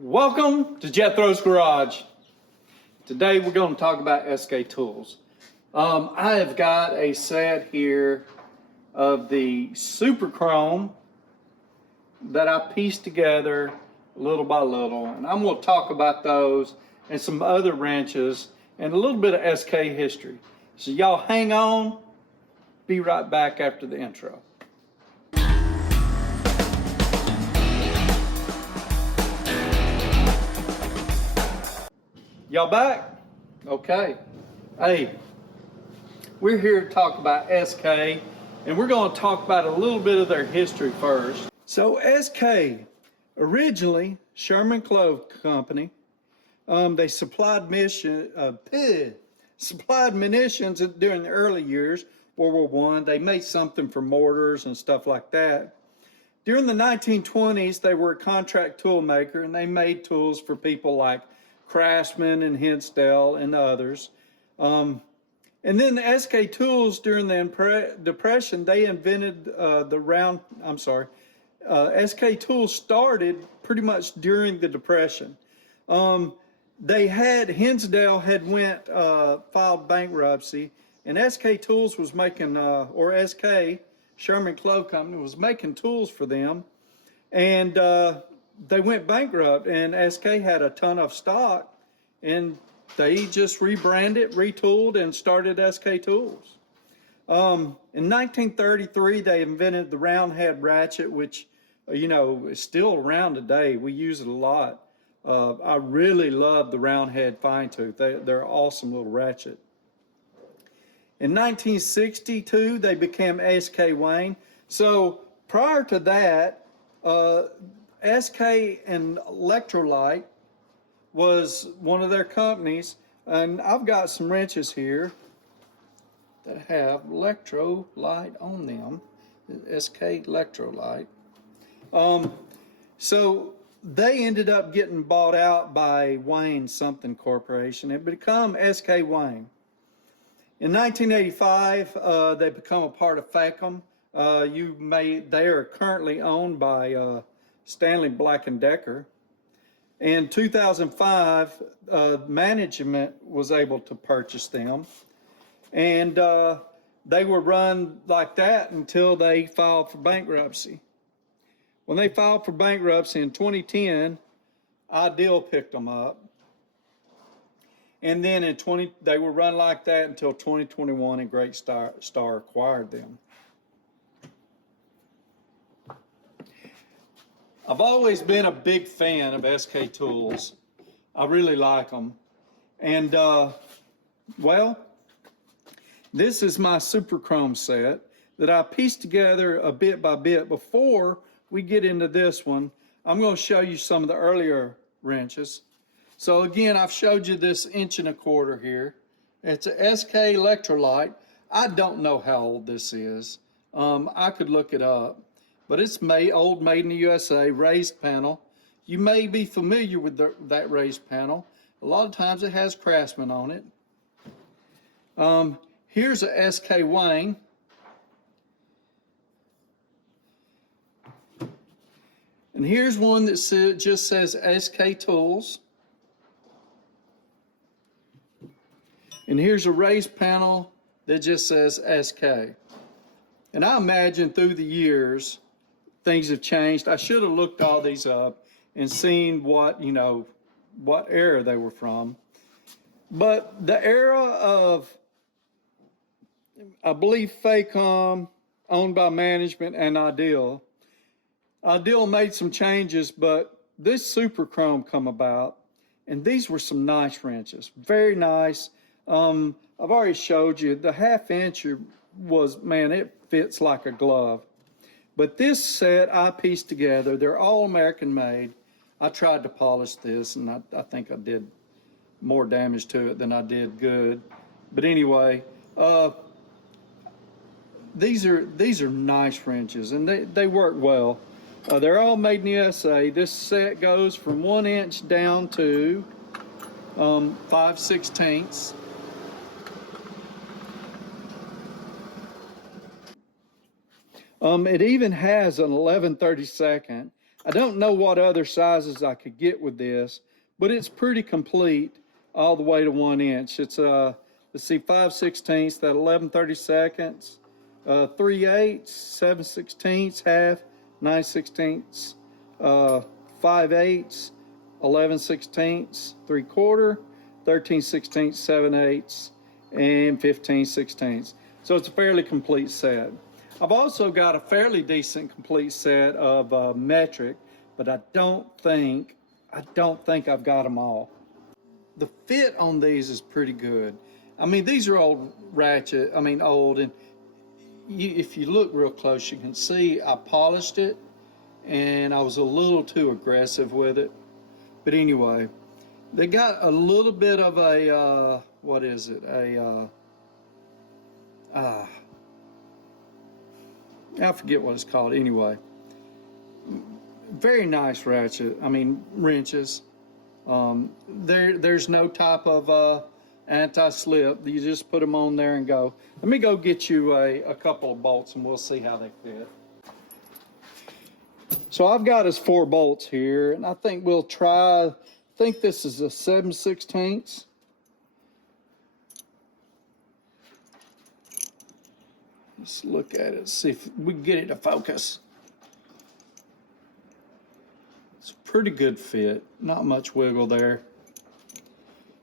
Welcome to Jethro's Garage. Today we're going to talk about SK tools. I have got a set here of the Super Chrome that I pieced together little by little, and I'm going to talk about those and some other wrenches and a little bit of SK history. So y'all hang on, be right back after the intro. Y'all back? Okay. Hey, we're here to talk about SK, and we're going to talk about a little bit of their history first. So SK, originally Sherman Clove Company, they supplied munitions during the early years, World War I. They made something for mortars and stuff like that. During the 1920s, they were a contract tool maker, and they made tools for people like Craftsman and Hinsdale and others. And then the SK tools during the Depression, they invented SK tools started pretty much during the Depression. Hinsdale had filed bankruptcy, and SK Tools was making, SK, Sherman Clove Company, was making tools for them. And they went bankrupt, and SK had a ton of stock, and they just rebranded, retooled, and started SK Tools. In 1933, they invented the round head ratchet, which, is still around today. We use it a lot. I really love the round head fine tooth. They're an awesome little ratchet. In 1962, they became SK Wayne. So prior to that, SK and Electrolyte was one of their companies, and I've got some wrenches here that have Electrolyte on them, SK Electrolyte. So they ended up getting bought out by Wayne something Corporation. It became SK Wayne. In 1985, they become a part of Facom. They are currently owned by Stanley Black & Decker. In 2005, management was able to purchase them, and they were run like that until they filed for bankruptcy. When they filed for bankruptcy in 2010, Ideal picked them up, and then they were run like that until 2021, and Great Star acquired them. I've always been a big fan of SK Tools. I really like them. And, this is my Super Chrome set that I pieced together a bit by bit. Before we get into this one, I'm going to show you some of the earlier wrenches. So again, I've showed you this 1.25 inch here. It's a SK Electrolyte. I don't know how old this is. I could look it up. But it's made in the USA, raised panel. You may be familiar with that raised panel. A lot of times it has Craftsman on it. Here's a SK Wayne. And here's one that just says SK Tools. And here's a raised panel that just says SK. And I imagine through the years, things have changed. I should have looked all these up and seen what era they were from. But the era of, I believe, Facom, owned by management, and Ideal made some changes, but this Super Chrome come about, and these were some nice wrenches, very nice. I've already showed you the 1/2 inch it fits like a glove. But this set I pieced together. They're all American made. I tried to polish this, and I think I did more damage to it than I did good. But anyway, these are nice wrenches, and they work well. They're all made in the USA. This set goes from 1 inch down to 5/16. It even has an 11/32, I don't know what other sizes I could get with this, but it's pretty complete all the way to 1 inch. It's let's see, 5/16, that 11/32, 3/8, 7/16, half, 9/16, 5/8, 11/16, 3/4, 13/16, 7/8, and 15/16. So it's a fairly complete set. I've also got a fairly decent complete set of metric, but I don't think I've got them all. The fit on these is pretty good. I mean, these are old ratchet. I mean, old, and if you look real close, you can see I polished it, and I was a little too aggressive with it. But anyway, they got a little bit of a what is it? I forget what it's called. Anyway, very nice ratchet. I mean, wrenches. There's no type of anti-slip. You just put them on there and go. Let me go get you a couple of bolts and we'll see how they fit. So I've got us 4 bolts here, and I think we'll try, I think this is a 7/16. Let's look at it, see if we can get it to focus. It's a pretty good fit, not much wiggle there.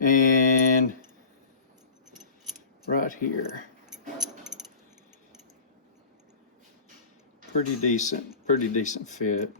And right here, pretty decent fit.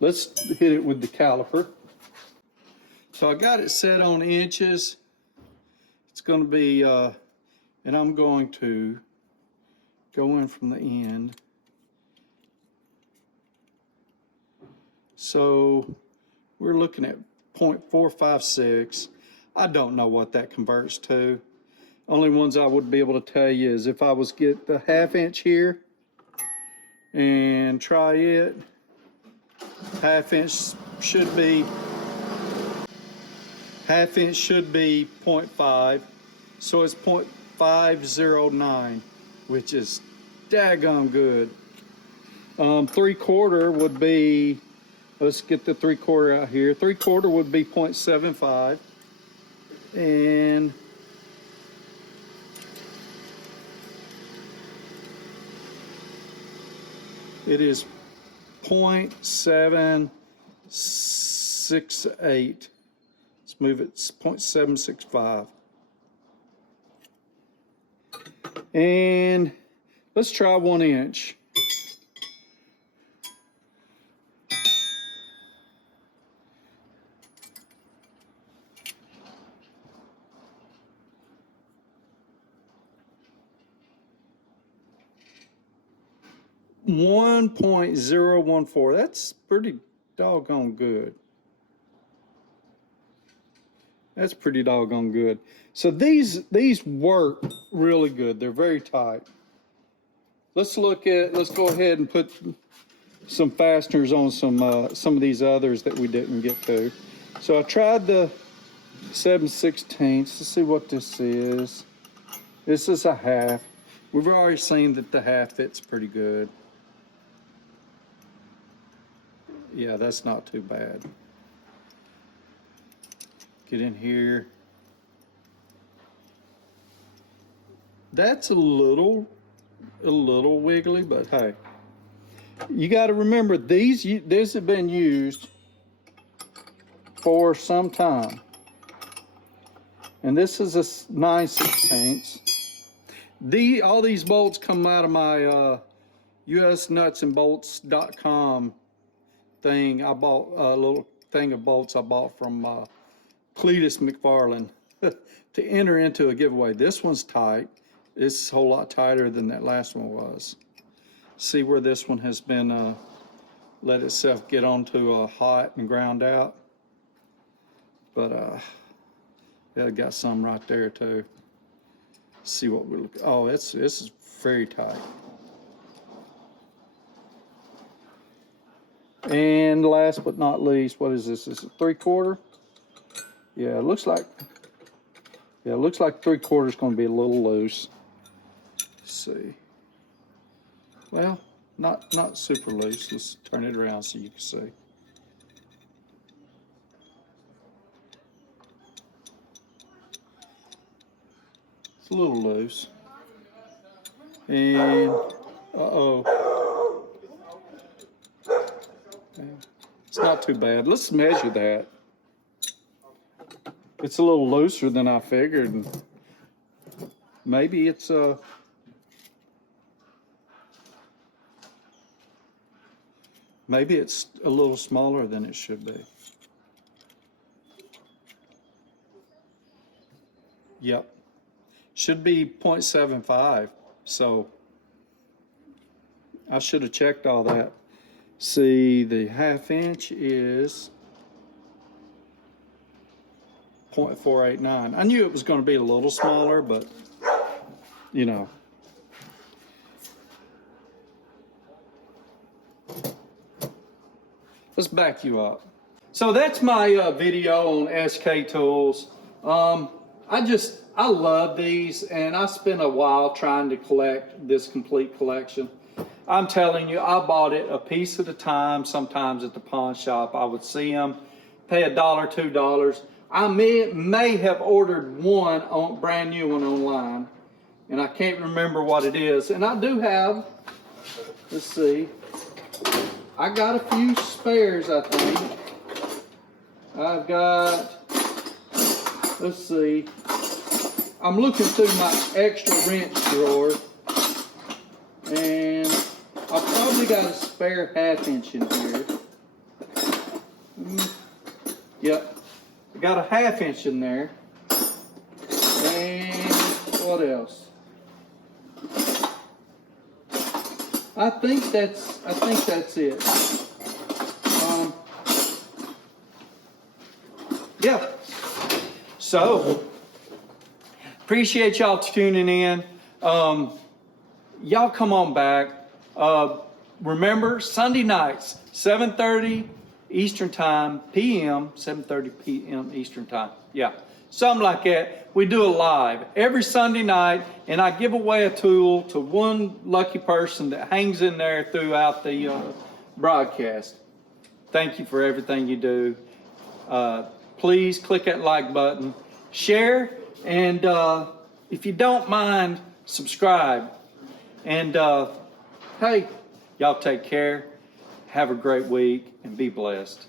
Let's hit it with the caliper. So I got it set on inches. It's going to be, and I'm going to go in from the end. So we're looking at 0.456. I don't know what that converts to. Only ones I would be able to tell you is if I was get the 1/2 inch here and try it, 1/2 inch should be 0.5, so it's 0.509, which is daggone good. 3/4 would be, let's get the 3/4 out here. 3/4 would be 0.75, and it is 0.768. Let's move it, 0.765. And let's try 1 inch. .014. That's pretty doggone good. That's pretty doggone good. So these work really good. They're very tight. Let's go ahead and put some fasteners on some of these others that we didn't get to. So I tried the 7/16. Let's see what this is. This is a 1/2. We've already seen that the 1/2 fits pretty good. Yeah, that's not too bad. Get in here. That's a little wiggly, but hey, you got to remember these have been used for some time, and this is a 9/16. All these bolts come out of my usnutsandbolts.com thing. I bought a little thing of bolts I bought from Cletus McFarland to enter into a giveaway. This one's tight. It's a whole lot tighter than that last one was. See where this one has been let itself get onto hot and ground out. But yeah, got some right there too. See what we look. Oh, this is very tight. And last but not least, what is this? Is it 3/4? Yeah, it looks like 3/4 is going to be a little loose. Let's see. Well, not super loose. Let's turn it around so you can see. It's a little loose. And uh-oh. It's not too bad. Let's measure that. It's a little looser than I figured. Maybe it's maybe it's a little smaller than it should be. Yep. Should be 0.75. So I should have checked all that. See, the 1/2 inch is 0.489. I knew it was going to be a little smaller, but you know. Let's back you up. So that's my video on SK tools. I love these, and I spent a while trying to collect this complete collection. I'm telling you, I bought it a piece at a time. Sometimes at the pawn shop, I would see them, pay $1, $2. I may have ordered one brand new one online, and I can't remember what it is. And I do have, let's see, I got a few spares, I think. I've got, let's see, I'm looking through my extra wrench drawer, and I've probably got a spare 1/2 inch in here. Yep, I got a 1/2 inch in there. And what else? I think that's it. Yeah. So appreciate y'all tuning in. Y'all come on back. Remember, Sunday nights, 7:30 Eastern Time, PM, 7:30 PM Eastern Time. Yeah, something like that. We do a live every Sunday night, and I give away a tool to one lucky person that hangs in there throughout the broadcast. Thank you for everything you do. Please click that like button, share, and if you don't mind, subscribe. And hey, y'all take care. Have a great week and be blessed.